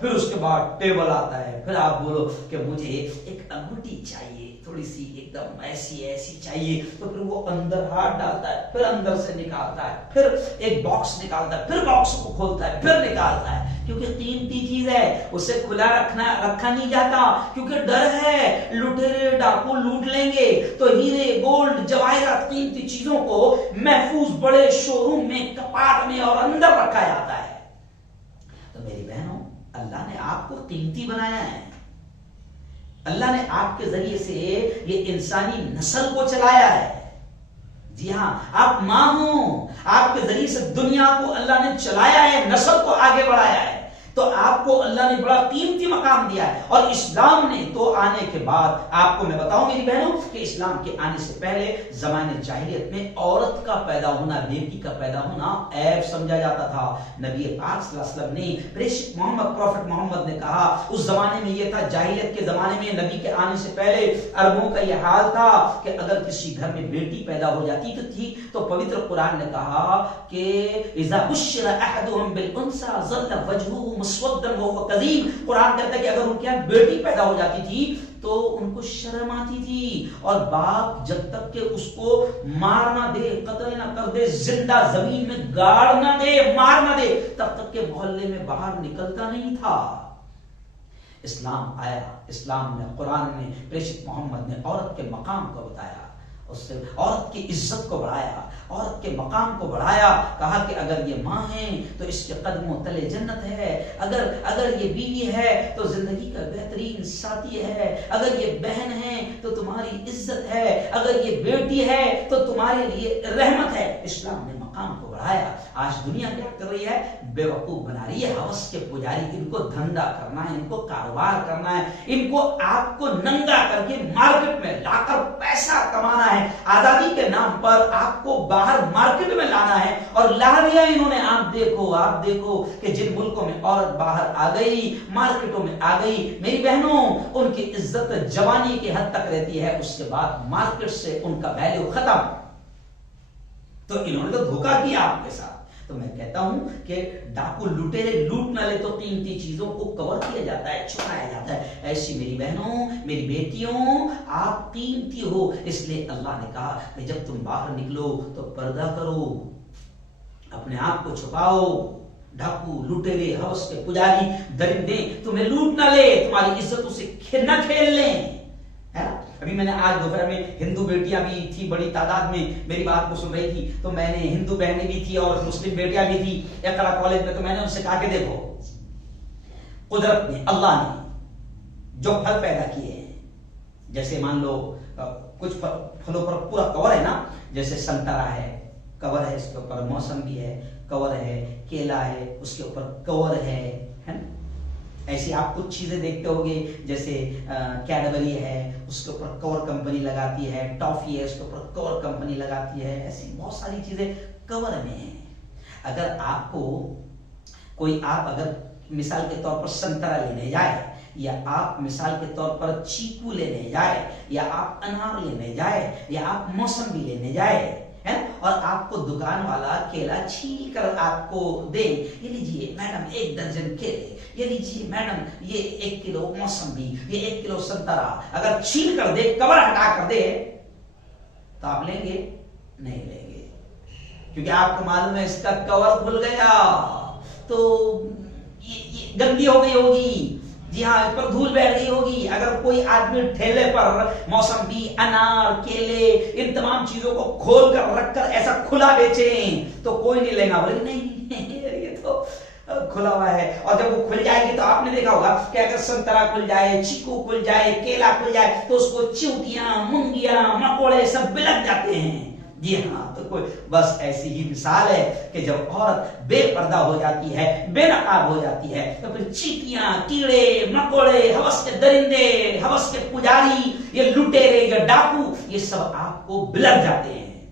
پھر اس کے بعد ٹیبل آتا ہے, پھر آپ بولو کہ مجھے ایک انگوٹھی چاہیے, تھوڑی سی ایک دم ایسی چاہیے, تو پھر وہ اندر ہاتھ ڈالتا ہے, پھر اندر سے نکالتا ہے, پھر ایک باکس نکالتا ہے, پھر باکس کو کھولتا ہے, پھر نکالتا ہے, کیونکہ قیمتی چیز ہے, اسے کھلا رکھا نہیں جاتا, کیونکہ ڈر ہے لٹیرے ڈاکو لوٹ لیں گے. تو ہیرے گولڈ جواہرات قیمتی چیزوں کو محفوظ بڑے شو روم میں کپاٹ میں اور اندر رکھا جاتا ہے. تو میری بہنوں, اللہ نے آپ کو قیمتی بنایا ہے, اللہ نے آپ کے ذریعے سے یہ انسانی نسل کو چلایا ہے. جی ہاں, آپ ماں ہوں, آپ کے ذریعے سے دنیا کو اللہ نے چلایا ہے, نسل کو آگے بڑھایا ہے. تو آپ کو اللہ نے بڑا قیمتی مقام دیا ہے. اور اسلام نے تو آنے کے بعد, آپ کو میں بتاؤں میری بہنوں کہ اسلام کے آنے سے پہلے زمانے جاہلیت میں عورت کا پیدا ہونا, بیٹی کا پیدا ہونا عیب سمجھا جاتا تھا. نبی پاک صلی اللہ علیہ وسلم نے, پریشک محمد, پروفٹ محمد نے کہا, اس زمانے میں یہ تھا, جاہلیت کے زمانے میں نبی کے آنے سے پہلے عربوں کا یہ حال تھا کہ اگر کسی گھر میں بیٹی پیدا ہو جاتی تھی تو پوتر قرآن نے کہا کہ اذا بشر احدهم بالانثى ظل وجهه مسودا وهو كظيم. قرآن کہتا ہے کہ اگر ان کے یہاں بیٹی پیدا ہو جاتی تھی تو ان کو شرم آتی تھی, اور باپ جب تک کہ اس کو مار نہ دے, قتل نہ کر دے, زندہ زمین میں گاڑ نہ دے, مار نہ دے, تب تک کہ محلے میں باہر نکلتا نہیں تھا. اسلام آیا, اسلام نے, قرآن نے, پریشک محمد نے عورت کے مقام کو بتایا, اس سے عورت کی عزت کو بڑھایا, عورت کے مقام کو بڑھایا. کہا کہ اگر یہ ماں ہے تو اس کے قدموں تلے جنت ہے, اگر یہ بیوی ہے تو زندگی کا بہترین ساتھی ہے, اگر یہ بہن ہے تو تمہاری عزت ہے, اگر یہ بیٹی ہے تو تمہارے لیے رحمت ہے. اسلام نے مقام کو بڑھایا. آج دنیا کیا کر رہی ہے, بے وقوف بنا رہی ہے, ہوس کے پجاری. ان کو دھندا کرنا ہے, ان کو کاروبار کرنا ہے, ان کو آپ کو ننگا کر کے مارکیٹ میں لا کر پیسہ کمانا ہے. آزادی کے نام پر آپ کو باہر مارکیٹ میں لانا ہے, اور لا دیا انہوں نے. آپ دیکھو کہ جن ملکوں میں عورت باہر آ گئی, مارکیٹوں میں آ گئی, میری بہنوں, ان کی عزت جوانی کی حد تک رہتی ہے, اس کے بعد مارکیٹ سے ان کا ویلیو ختم. تو انہوں نے تو دھوکا کیا آپ کے ساتھ. تو میں کہتا ہوں کہ ڈاکو لٹیرے لوٹ نہ لے تو قیمتی چیزوں کو کور کیا جاتا ہے, چھپایا جاتا ہے. ایسی میری بہنوں, میری بیٹیوں, آپ قیمتی ہو. اس لیے اللہ نے کہا کہ جب تم باہر نکلو تو پردہ کرو, اپنے آپ کو چھپاؤ. ڈاکو, لٹیرے, ہوس کے پجاری, درندے تمہیں لوٹ نہ لے, تمہاری عزتوں سے نہ کھیل لیں. ابھی میں نے آج دوپہر میں ہندو بیٹیاں بھی تھی بڑی تعداد میں, میری بات کو سن رہی تھی. تو میں نے, ہندو بہنیں بھی تھی اور مسلم بیٹیاں بھی تھی اقرا کالج میں. تو میں نے ان سے کہا کہ دیکھو, قدرت نے, اللہ نے جو پھل پیدا کیے ہیں, جیسے مان لو کچھ پھلوں پر پورا کور ہے نا, جیسے سنترا ہے, کور ہے, اس کے اوپر موسمی ہے, کور ہے, کیلا ہے, اس کے اوپر کور ہے. ایسی آپ کچھ چیزیں دیکھتے ہوگے, جیسے کیڈبری ہے, اس کے اوپر کور کمپنی لگاتی ہے, ٹافی ہے, اس کے اوپر کور کمپنی لگاتی ہے. ایسی بہت ساری چیزیں کور میں ہیں. اگر آپ کو کوئی, آپ اگر مثال کے طور پر سنترا لینے جائے, یا آپ مثال کے طور پر چیکو لینے جائے, یا آپ انار لینے جائے, یا آپ موسمی لینے جائے, اور آپ کو دکان والا کیلا چھیل کر آپ کو دے, یہ لیجیے میڈم 1 درجن کیلے, یہ لیجیے میڈم یہ 1 کلو موسمی, یہ 1 کلو سنترا, اگر چھیل کر دے, کور ہٹا کر دے, تو آپ لیں گے؟ نہیں لیں گے, کیونکہ آپ کو معلوم ہے اس کا کور کھل گیا تو یہ گندی ہو گئی ہوگی. جی ہاں, اس پر دھول بیٹھ گئی ہوگی. اگر کوئی آدمی ٹھیلے پر موسمی, انار, کیلے, ان تمام چیزوں کو کھول کر رکھ کر ایسا کھلا بیچے تو کوئی نہیں لے گا. بولے نہیں یہ تو کھلا ہوا ہے. اور جب وہ کھل جائے گی تو آپ نے دیکھا ہوگا کہ اگر سنترا کھل جائے, چیکو کھل جائے, کیلا کھل جائے تو اس کو چیونٹیاں, منگیاں, مکوڑے سب بلک جاتے ہیں. جی ہاں, تو کوئی بس ایسی ہی مثال ہے کہ جب عورت بے پردہ ہو جاتی ہے, بے نقاب ہو جاتی ہے, تو پھر چیٹیاں, کیڑے, مکوڑے, ہوس کے درندے, ہوس کے پجاری, یہ لٹیرے, یہ ڈاکو, یہ سب آپ کو بلک جاتے ہیں,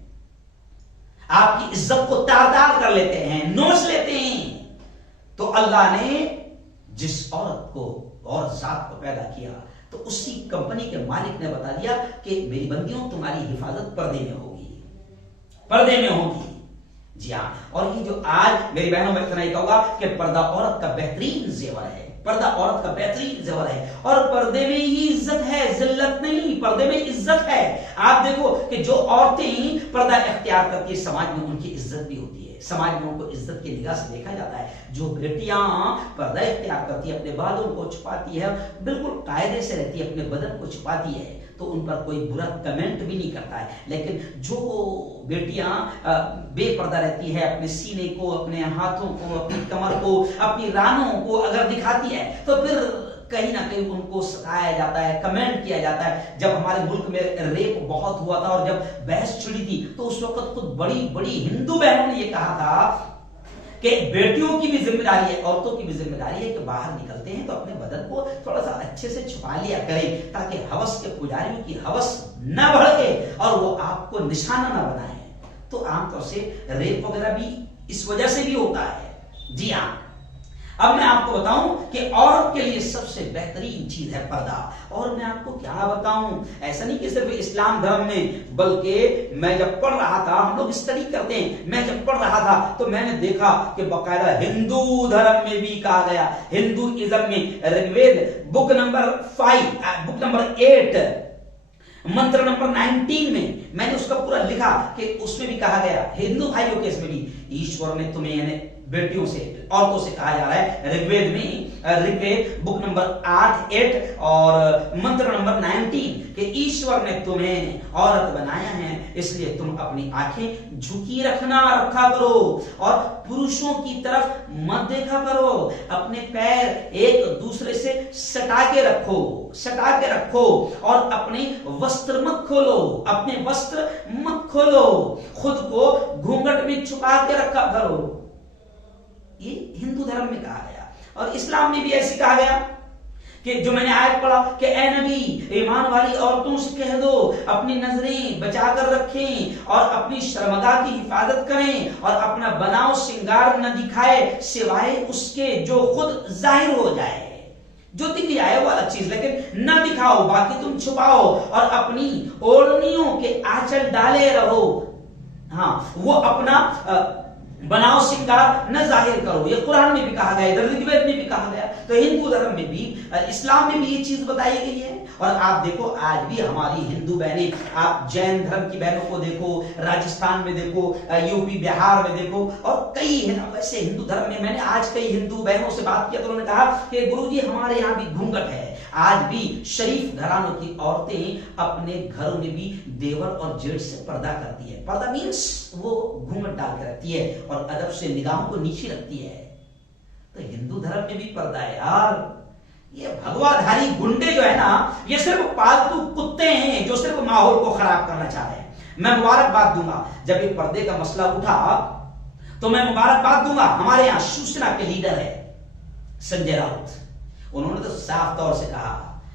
آپ کی عزت کو تار تار کر لیتے ہیں, نوچ لیتے ہیں. تو اللہ نے جس عورت کو اور ذات کو پیدا کیا تو اسی کمپنی کے مالک نے بتا دیا کہ میری بندیوں, تمہاری حفاظت پردے میں ہوگی, پردے میں ہوگی. جی ہاں، اور یہ جو آج میری بہنوں میں اتنا ہی کہوں گا کہ پردہ عورت کا بہترین زیور ہے، پردہ عورت کا بہترین زیور ہے، اور پردے میں ہی عزت ہے، ذلت نہیں، پردے میں عزت ہے۔ آپ دیکھو کہ جو عورتیں پردہ اختیار کرتی ہیں سماج میں ان کی عزت بھی ہوتی ہے، سماج میں ان کو عزت کی نگاہ سے دیکھا جاتا ہے۔ جو بیٹیاں پردہ اختیار کرتی ہیں، اپنے بالوں کو چھپاتی ہے، بالکل قاعدے سے رہتی ہے، اپنے بدن کو چھپاتی ہے، تو ان پر کوئی برا کمنٹ بھی نہیں کرتا ہے۔ لیکن جو بیٹیاں بے پردہ رہتی ہے، اپنے سینے کو، اپنے ہاتھوں کو، اپنی کمر کو، اپنی رانوں کو اگر دکھاتی ہے تو پھر کہیں نہ کہیں ان کو ستایا جاتا ہے، کمنٹ کیا جاتا ہے۔ جب ہمارے ملک میں ریپ بہت ہوا تھا اور جب بحث چھڑی تھی تو اس وقت خود بڑی بڑی ہندو بہنوں نے یہ کہا تھا کہ بیٹیوں کی بھی ذمہ داری ہے، عورتوں کی بھی ذمہ داری ہے کہ باہر نکلتے ہیں تو اپنے بدن کو تھوڑا سا اچھے سے چھپا لیا کریں، تاکہ ہوس کے پجاریوں کی ہوس نہ بڑھے اور وہ آپ کو نشانہ نہ بنائے۔ تو عام طور سے ریپ وغیرہ بھی اس وجہ سے بھی ہوتا ہے۔ جی ہاں، اب میں آپ کو بتاؤں کہ عورت کے لیے سب سے بہترین چیز ہے پردہ۔ اور میں آپ کو کیا بتاؤں، ایسا نہیں کہ صرف اسلام دھرم میں، بلکہ میں جب پڑھ رہا تھا، ہم لوگ اسٹڈی کرتے ہیں، میں جب پڑھ رہا تھا تو میں نے دیکھا کہ باقاعدہ ہندو دھرم میں بھی کہا گیا، ہندوازم میں Rig Veda book number 5 book number 8 منتر نمبر 19 میں نے اس کا پورا لکھا کہ اس میں بھی کہا گیا، ہندو بھائیوں کے اس میں بھی، ایشور نے تمہیں یعنی بیٹیوں سے، عورتوں سے کہا جا رہا ہے رگ وید میں، رگ وید بک نمبر 8 اور منتر نمبر 19 کہ ایشور نے تمہیں عورت بنایا ہے، اس لیے تم اپنی آنکھیں جھکی رکھا کرو اور پروشوں کی طرف مت دیکھا کرو، اپنے پیر ایک دوسرے سے سٹا کے رکھو اور اپنے وستر مت کھولو، اپنے وستر مت کھولو، خود کو گھونگھٹ میں چھپا کے رکھا کرو۔ یہ ہندو دھرم میں کہا گیا، اور اسلام میں بھی ایسے کہا گیا کہ جو میں نے آیت پڑھا کہ اے نبی، ایمان والی عورتوں سے کہہ دو اپنی نظریں بچا کر رکھیں اور اپنی شرمگاہ کی حفاظت کریں اور اپنا بناؤ سنگار نہ دکھائے سوائے اس کے جو خود ظاہر ہو جائے، جو دکھ جائے وہ الگ چیز، لیکن نہ دکھاؤ، باقی تم چھپاؤ اور اپنی اوڑھنیوں کے آنچل ڈالے رہو، ہاں وہ اپنا بناؤ سنگار نہ ظاہر کرو۔ یہ قرآن میں بھی کہا گیا، ادھر رگ وید میں بھی کہا گیا، تو ہندو دھرم میں بھی، اسلام میں بھی یہ چیز بتائی گئی ہے۔ اور آپ دیکھو آج بھی ہماری ہندو بہنیں، آپ جین دھرم کی بہنوں کو دیکھو، راجستھان میں دیکھو، یو پی بہار میں دیکھو، اور کئی ویسے ہندو دھرم میں، میں نے آج کئی ہندو بہنوں سے بات کیا تو انہوں نے کہا کہ گرو جی ہمارے یہاں بھی گھونگھٹ ہے، آج بھی شریف گھرانوں کی عورتیں اپنے گھروں میں بھی دیور اور جیٹھ سے پردہ کرتی ہے۔ پردہ مینس وہ گھونگھٹ ڈال کے رکھتی ہے اور ادب سے نگاہوں کو نیچے رکھتی ہے۔ تو ہندو دھرم میں بھی پردہ ہے یار۔ یہ بھگوا دھاری گنڈے جو ہے نا، یہ صرف پالتو کتے ہیں جو صرف ماحول کو خراب کرنا چاہ رہے ہیں۔ میں مبارکباد دوں گا، جب یہ پردے کا مسئلہ اٹھا تو میں مبارکباد دوں گا، ہمارے یہاں شیو سینا کے لیڈر ہے سنجے راؤت، انہوں نے تو صاف طور سے کہا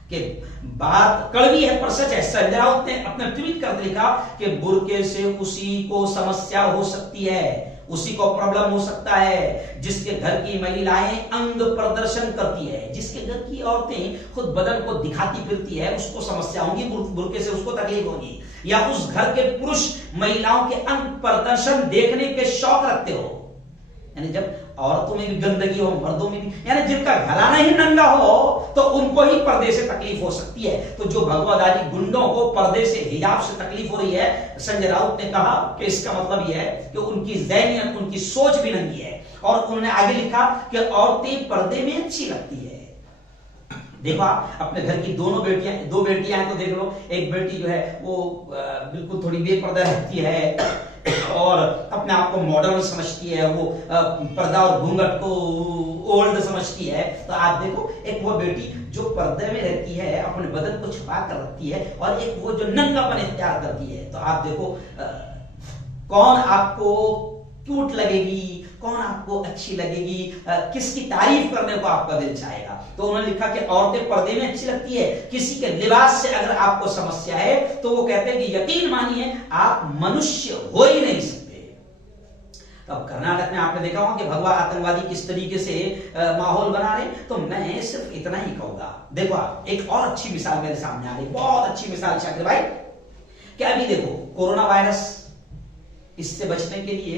کہ بات کڑوی ہے پر سچ ہے۔ سنجے راؤت نے اپنے ٹویٹ کر لکھا کہ برقعے سے اسی کو سمسیا ہو سکتی ہے، اسی کو پرابلم ہو سکتا ہے جس کے گھر کی مہیلائیں انگ پردرشن کرتی ہے، جس کے گھر کی عورتیں خود بدن کو دکھاتی پھرتی ہے، اس کو سمسیا ہوگی، برقعے سے اس کو تکلیف ہوگی، یا اس گھر کے پروش مہیلاؤں کے انگ پردرشن دیکھنے کے شوق رکھتے ہو۔ یعنی جب عورتوں میں بھی گندگی ہو، مردوں میں بھی، یعنی جن کا گھرانہ ہی ننگا ہو تو ان کو ہی پردے سے تکلیف ہو سکتی ہے۔ تو جو بھگوا داری گنڈوں کو پردے سے، حجاب سے تکلیف ہو رہی ہے، سنجے راؤت نے کہا کہ اس کا مطلب یہ ہے کہ ان کی ذہنیت، ان کی سوچ بھی ننگی ہے۔ اور انہوں نے آگے لکھا کہ عورتیں پردے میں اچھی لگتی ہے۔ دیکھو آپ اپنے گھر کی دو بیٹیاں ہیں تو دیکھ لو، ایک بیٹی جو ہے وہ بالکل تھوڑی بے پردہ رہتی ہے اور اپنے آپ کو ماڈرن سمجھتی ہے، وہ پردہ اور گھونگھٹ کو اولڈ سمجھتی ہے۔ تو آپ دیکھو ایک وہ بیٹی جو پردے میں رہتی ہے، اپنے بدن کو چھپا کر رکھتی ہے، اور ایک وہ جو ننگا پن اختیار کرتی ہے۔ تو آپ دیکھو کون آپ کو کیوٹ لگے گی، کون آپ کو اچھی لگے گی، کس کی تعریف کرنے کو آپ کا دل چاہے گا۔ تو انہوں نے لکھا کہ عورتیں پردے میں اچھی لگتی ہے، کسی کے لباس سے اگر آپ کو سمسیا ہے تو وہ کہتے ہیں کہ یقین مانیے آپ منشیہ ہو ہی نہیں سکتے۔ اب کرناٹک میں آپ نے دیکھا ہوگا کہ بھگوا آتنکوادی کس طریقے سے ماحول بنا رہے ہیں۔ تو میں صرف اتنا ہی کہوں گا، دیکھو آپ ایک اور اچھی مثال میرے سامنے آ رہی، بہت اچھی مثال شاکر بھائی، کہ ابھی دیکھو کورونا وائرس، اس سے بچنے کے لیے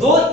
2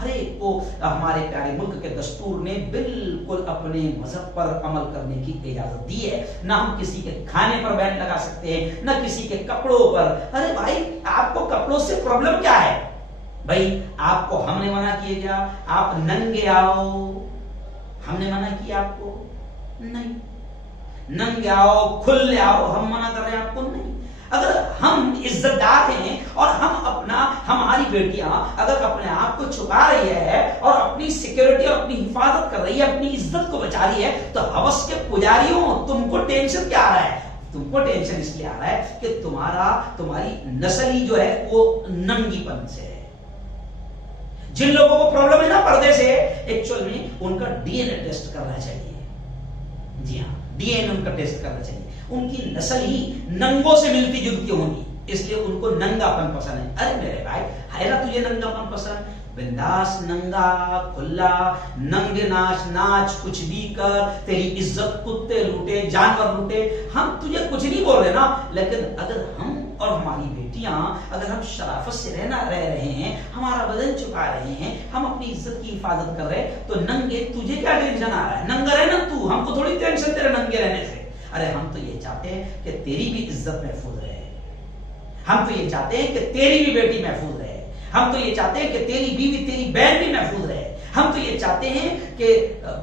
ہر ایک کو ہمارے پیارے ملک کے دستور نے بالکل اپنے مذہب پر عمل کرنے کی اجازت دی ہے. نہ ہم کسی کے کھانے پر بین لگا سکتے ہیں, نہ کسی کے کپڑوں پر. ارے بھائی آپ کو کپڑوں سے پرابلم کیا ہے؟ بھائی آپ کو ہم نے منع کیے کیا آپ ننگے آؤ؟ ہم نے منع کیا آپ کو؟ نہیں. ننگے آؤ کھلے آؤ ہم منع کر رہے ہیں آپ کو؟ نہیں. اگر ہم عزت دار ہیں اور ہماری بیٹیاں اگر اپنے آپ کو چھپا رہی ہے اور اپنی سیکیورٹی اور اپنی حفاظت کر رہی ہے, اپنی عزت کو بچا رہی ہے, تو ہوس کے پجاریوں تم کو ٹینشن کیا آ رہا ہے؟ تم کو ٹینشن اس لیے آ رہا ہے کہ تمہاری نسل ہی جو ہے وہ ننگی پن سے ہے. جن لوگوں کو پرابلم ہے نا پردے سے, ایکچوئل میں ان کا ڈی این اے ٹیسٹ کرنا چاہیے. جی ہاں, ڈی این اے ان کا ٹیسٹ کرنا چاہیے. ان کی نسل ہی ننگوں سے ملتی جلتی ہوگی, اس لیے ان کو ننگا پن پسند ہے. ارے میرے بھائی ہے نا تجھے ننگا پن پسند؟ بنداس ننگا کھلا ننگے ناچ کچھ بھی کر, تیری عزت کتے لوٹے جانور لوٹے, ہم تجھے کچھ نہیں بول رہے نا. لیکن اگر ہم اور ہماری بیٹیاں اگر ہم شرافت سے رہ رہے ہیں, ہمارا بدن چھپا رہے ہیں, ہم اپنی عزت کی حفاظت کر رہے, تو ننگے تجھے کیا ٹینشن آ رہا ہے؟ ننگا رہے نا تو, ہم کو تھوڑی ٹینشن تیرے ننگے رہنے سے. ارے ہم تو یہ چاہتے ہیں کہ تیری بھی عزت محفوظ رہے, ہم تو یہ چاہتے ہیں کہ تیری بھی بیٹی محفوظ رہے, ہم تو یہ چاہتے ہیں کہ تیری بیوی تیری بہن بھی محفوظ رہے, ہم تو یہ چاہتے ہیں کہ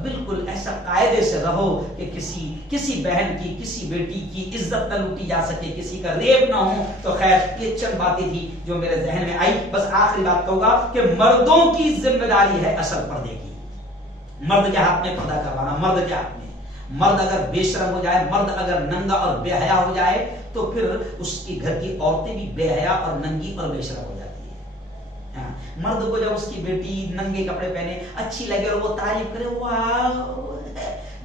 بالکل ایسا قاعدے سے رہو کہ کسی بہن کی کسی بیٹی کی عزت نہ لوٹی جا سکے, کسی کا ریپ نہ ہو. تو خیر یہ چند باتیں تھی جو میرے ذہن میں آئی. بس آخری بات کہوں گا کہ مردوں کی ذمہ داری ہے اصل پردے کی. مرد کے ہاتھ میں پردہ کروانا, مرد کے ہاتھ میں. مرد اگر بے شرم ہو جائے, مرد اگر ننگا اور بے حیا ہو جائے, تو پھر اس کی گھر کی عورتیں بھی بے حیا اور ننگی اور بے شرم ہو جاتی ہیں. مرد کو جب اس کی بیٹی ننگے کپڑے پہنے اچھی لگے اور وہ تعریف کرے, واہ,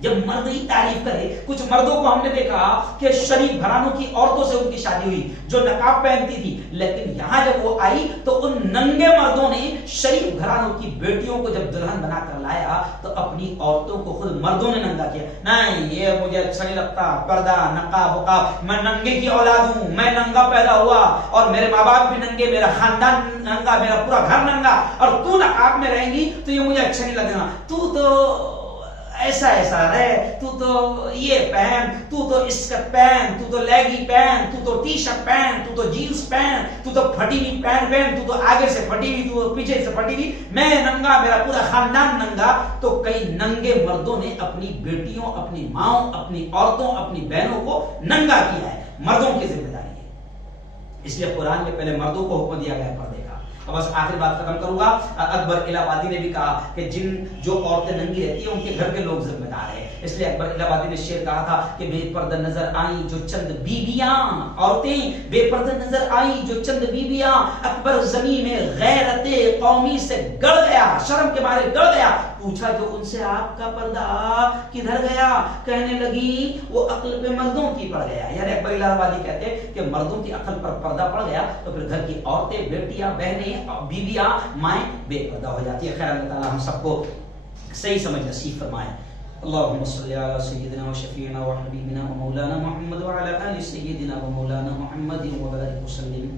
جب مرد ہی تعریف کرے. کچھ مردوں کو ہم نے دیکھا کہ شریف گھرانوں کی عورتوں سے ان کی شادی ہوئی جو نقاب پہنتی تھی, لیکن یہاں جب وہ آئی تو ان ننگے مردوں نے شریف گھرانوں کی بیٹیوں کو جب دلہن بنا کر لایا تو اپنی عورتوں کو خود مردوں نے ننگا کیا. نہیں یہ مجھے اچھا نہیں لگتا, پردہ نقاب وقاب, میں ننگے کی اولاد ہوں, میں ننگا پیدا ہوا اور میرے ماں باپ بھی ننگے, میرا خاندان ننگا, میرا پورا گھر ننگا, اور تو نقاب میں رہیں گی تو یہ مجھے اچھا نہیں لگنا. تو ایسا رہے, تو یہ پہن, تو اسکرٹ پہن, تو لیگی پہن, تو ٹی شرٹ پہن, تو جینس پہن, تو پھٹی ہوئی پینٹ پہن, تو آگے سے پھٹی ہوئی, تو پیچھے سے پھٹی ہوئی, میں ننگا, میرا پورا خاندان ننگا. تو کئی ننگے مردوں نے اپنی بیٹیوں, اپنی ماؤں, اپنی عورتوں, اپنی بہنوں کو ننگا کیا ہے. مردوں کی ذمہ داری ہے. اس لیے قرآن میں پہلے مردوں کو حکم دیا گیا پردے کا. بس آخری بات ختم کروں گا. اکبر الہ آبادی نے بھی کہا کہ جو عورتیں ننگی رہتی ہیں ان کے گھر کے لوگ ذمہ دار ہیں. اس لیے اکبر الہ آبادی نے شعر کہا تھا کہ بے پردہ نظر آئیں جو چند بیویاں, عورتیں بے پردہ نظر آئیں جو چند بیویاں, اکبر زمین میں غیرت قومی سے گڑ گیا, شرم کے مارے گڑ گیا. پوچھا جو ان سے آپ کا پردہ کدھر گیا, کہنے لگی وہ عقل پہ مردوں کی پڑ گیا. یعنی اکبر الہ آبادی کہتے ہیں کہ مردوں کی عقل پر پردہ پڑ گیا تو پھر گھر کی عورتیں, بیٹیاں, بہنیں, بیویاں, مائیں بے پردہ ہو جاتی ہے. خیر اللہ تعالی ہم سب کو صحیح سمجھ نصیب فرمائے. اللهم صل على سيدنا وشفيعنا وحبيبنا ومولانا محمد وعلى آل سيدنا ومولانا محمد وبارك وسلم.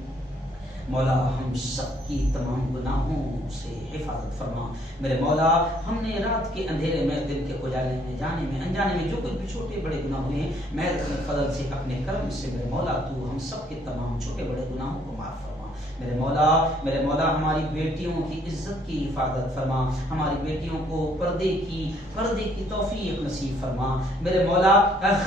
مولا ہم سب کی تمام گناہوں سے حفاظت فرما. میرے مولا ہم نے رات کے اندھیرے میں, دن کے اجالے میں, جانے میں انجانے میں جو کچھ بھی چھوٹے بڑے گناہ ہوئے ہیں, میں اپنے فضل سے, اپنے کرم سے میرے مولا تو ہم سب کے تمام چھوٹے بڑے گناہوں کو معاف فرما. میرے مولا ہماری بیٹیوں کی عزت کی حفاظت فرما. ہماری بیٹیوں کو پردے کی توفیق نصیب فرما. میرے مولا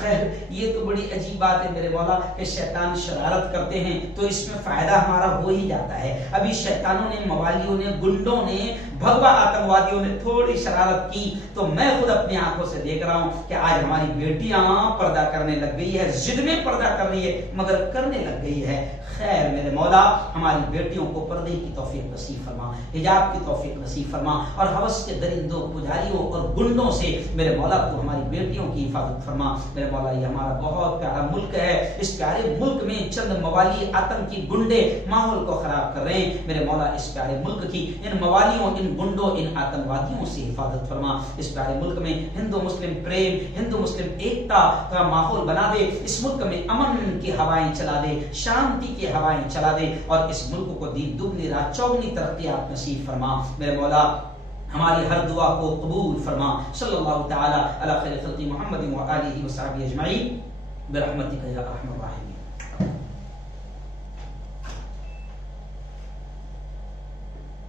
خیر یہ تو بڑی عجیب بات ہے میرے مولا کہ شیطان شرارت کرتے ہیں تو اس میں فائدہ ہمارا ہو ہی جاتا ہے. ابھی شیطانوں نے, موالیوں نے, گنڈوں نے, بھگوا آتنکوادیوں نے تھوڑی شرارت کی تو میں خود اپنی آنکھوں سے دیکھ رہا ہوں کہ آج ہماری بیٹیاں پردہ کرنے لگ گئی ہے, ضد میں پردہ کر رہی ہے مگر کرنے لگ گئی ہے. خیر میرے مولا ہماری بیٹیوں کو پردے کی توفیق نصیب فرما, حجاب کی توفیق نصیب فرما, اور ہوس کے درندوں, پجاریوں اور گنڈوں سے میرے مولا تو ہماری بیٹیوں کی حفاظت فرما. میرے مولا یہ ہمارا بہت پیارا ملک ہے, اس پیارے ملک میں چند موالی, آتنکی گنڈے ماحول کو خراب کر رہے ہیں. میرے مولا اس پیارے ملک کی ان موالیوں, ان گنڈوں ان آتنکوادیوں سے حفاظت فرما. اس پیارے ملک میں ہندو مسلم پریم، ہندو مسلم ایکتا کا ماحول بنا دے. اس ملک میں امن کی ہوائیں چلا دے، شانتی کی ہوائیں چلا دے، اور اس ملک کو دین دگنی رات چوگنی ترقیات نصیب فرما. میرے مولا ہماری ہر دعا کو قبول فرما. صلی اللہ تعالی علی خیر خلق محمد و آلہ و صحبہ اجمعین برحمتک یا ارحم الراحمین.